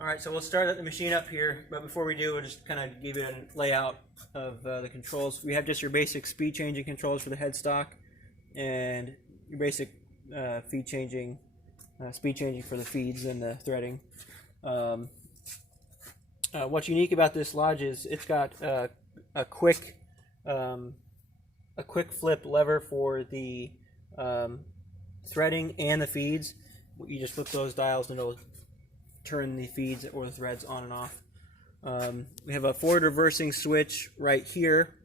Alright, so we'll start the machine up here, but before we do, we'll just kind of give you a layout of the controls. We have just your basic speed changing controls for the headstock, and your basic speed changing for the feeds and the threading. What's unique about this Lodge is it's got a quick flip lever for the threading and the feeds. You just flip those dials and it'll turn the feeds or the threads on and off. We have a forward reversing switch right here.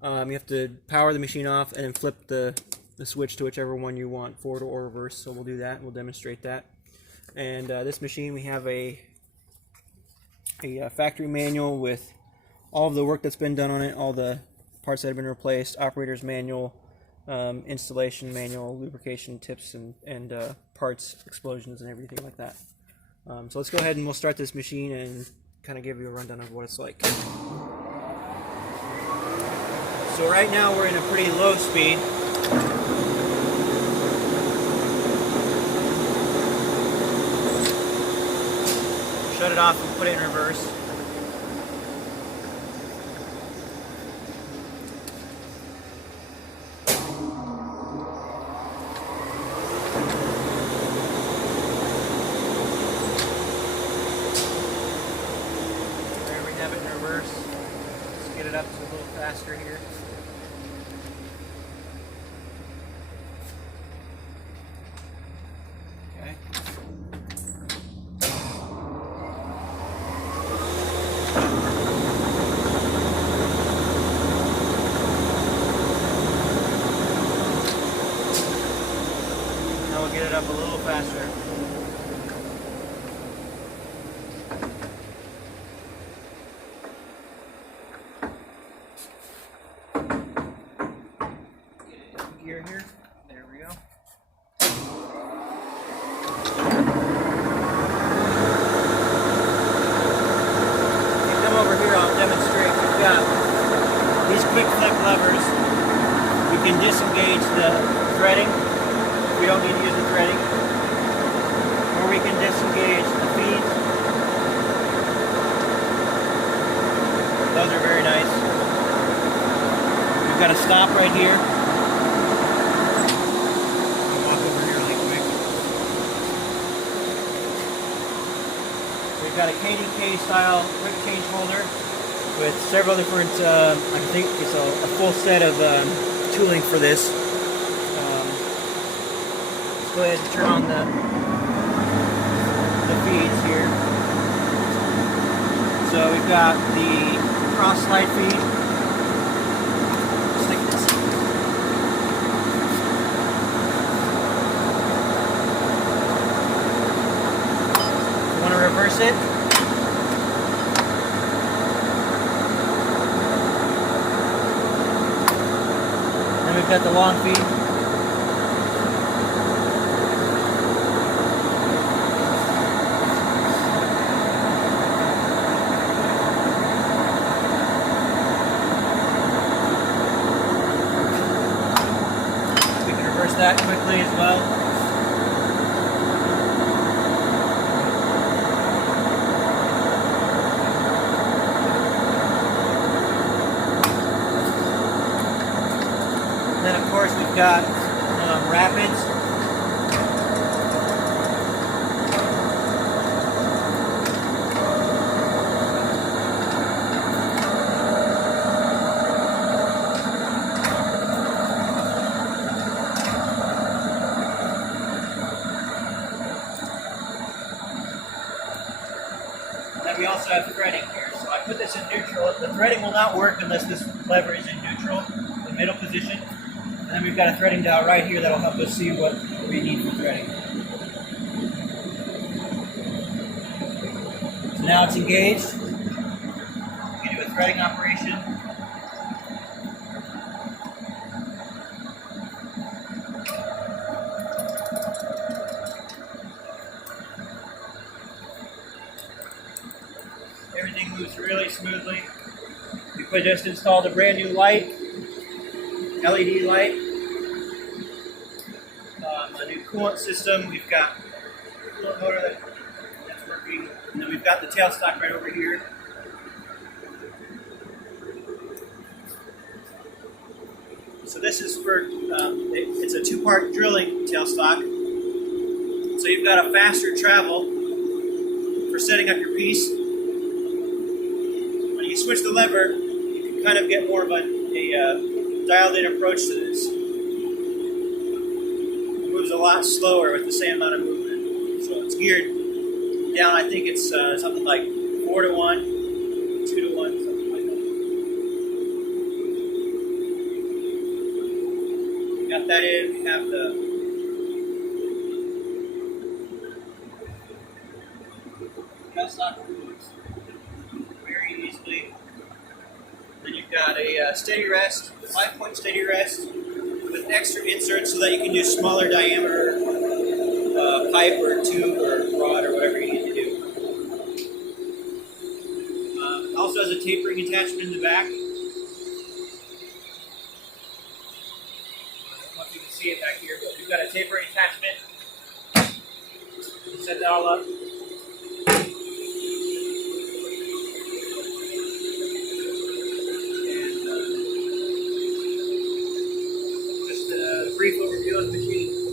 You have to power the machine off and then flip the switch to whichever one you want, forward or reverse. So we'll do that. We'll demonstrate that. And this machine, we have a factory manual with all of the work that's been done on it, all the parts that have been replaced, operator's manual, installation manual, lubrication tips, and parts, explosions, and everything like that. So let's go ahead and we'll start this machine and kind of give you a rundown of what it's like. So right now we're in a pretty low speed. Shut it off and put it in reverse. Let's get it up to a little faster here. Okay. Now we'll get it up a little faster. Gear here. There we go. If you come over here, I'll demonstrate. We've got these quick flip levers. We can disengage the threading if we don't need to use the threading, or we can disengage the feeds. Those are very nice. We've got a stop right here. We've got a KDK style quick change holder with several different, I think it's a full set of tooling for this. Let's go ahead and turn on the feeds here. So we've got the cross slide feed. Stick this in. You want to reverse it? Then we've got the long feed. We can reverse that quickly as well. Then of course we've got rapids. Then we also have threading here. So I put this in neutral. The threading will not work unless this lever is in neutral, the middle position. And then we've got a threading dial right here that'll help us see what we need for threading. So now it's engaged. We can do a threading operation. Everything moves really smoothly. We just installed a brand new light. LED light, a new coolant system. We've got a coolant motor that's working And then we've got the tailstock right over here. So this is for, it's a two-part drilling tailstock. So you've got a faster travel for setting up your piece. When you switch the lever, you can kind of get more of a dialed-in approach to this. It moves a lot slower with the same amount of movement. So it's geared down, I think it's something like 4 to 1, 2 to 1, something like that. Got that in. We have the tailstock moves very easily. Then you've got a steady rest, 5-point steady rest with extra inserts so that you can use smaller diameter pipe or tube or rod or whatever you need to do. Also has a tapering attachment in the back. I don't know if you can see it back here, but we've got a tapering attachment. Set that all up. And just a brief overview of the machine.